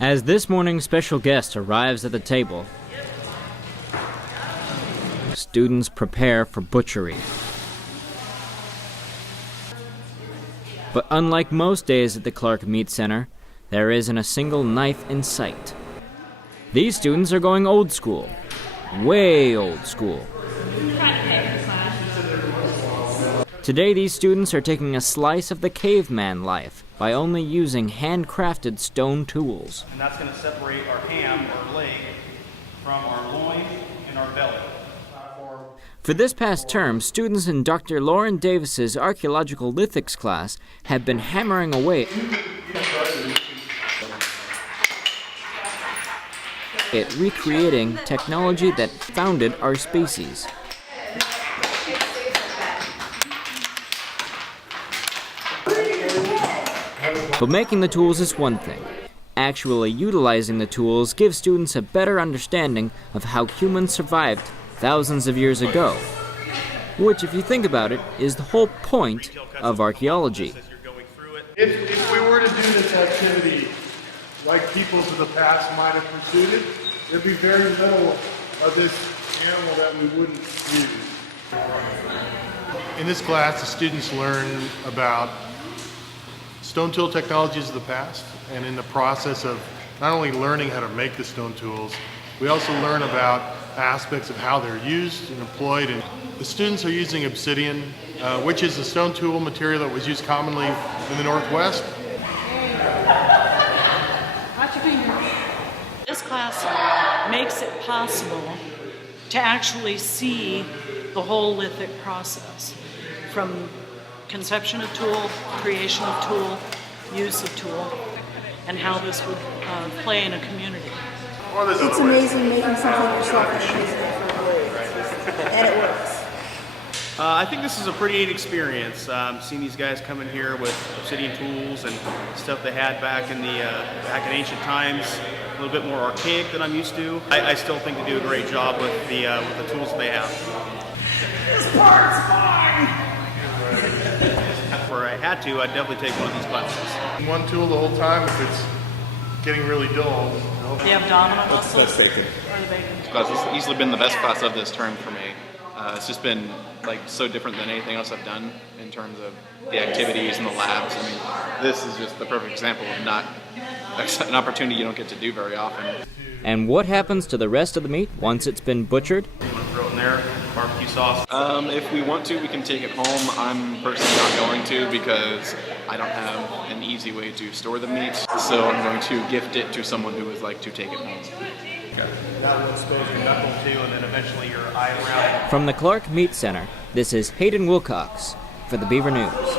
As this morning's special guest arrives at the table, students prepare for butchery. But unlike most days at the Clark Meat Center, there isn't a single knife in sight. These students are going old school. Way old school. Today, these students are taking a slice of the caveman life by only using handcrafted stone tools. And that's going to separate our ham or leg from our loin and our belly. For this past term, students in Dr. Lauren Davis's archaeological lithics class have been hammering away at recreating technology that founded our species. But making the tools is one thing. Actually utilizing the tools gives students a better understanding of how humans survived thousands of years ago, which, if you think about it, is the whole point of archaeology. If we were to do this activity like peoples of the past might have pursued it, there'd be very little of this animal that we wouldn't use. In this class, the students learn about stone tool technologies of the past, and in the process of not only learning how to make the stone tools, we also learn about aspects of how they're used and employed. And the students are using obsidian, which is a stone tool material that was used commonly in the Northwest. This class makes it possible to actually see the whole lithic process, from conception of tool, creation of tool, use of tool, and how this would play in a community. It's amazing making something yourself and using it for blades, and it works. I think this is a pretty neat experience. Seeing these guys come in here with obsidian tools and stuff they had back in ancient times, a little bit more archaic than I'm used to. I still think they do a great job with the tools that they have. This part's mine! Where I had to, I'd definitely take one of these classes. One tool the whole time if it's getting really dull. The abdominal muscles. That's bacon. Or the bacon. This class has easily been the best class of this term for me. It's just been so different than anything else I've done in terms of the activities and the labs. I mean, this is just the perfect example of not an opportunity you don't get to do very often. And what happens to the rest of the meat once it's been butchered? You want to throw it in there, barbecue sauce. If we want to, we can take it home. I'm personally not going to because I don't have an easy way to store the meat. So I'm going to gift it to someone who would like to take it home. That will expose your knuckle too, and then eventually your eye around it. From the Clark Meat Center, this is Hayden Wilcox for the Beaver News.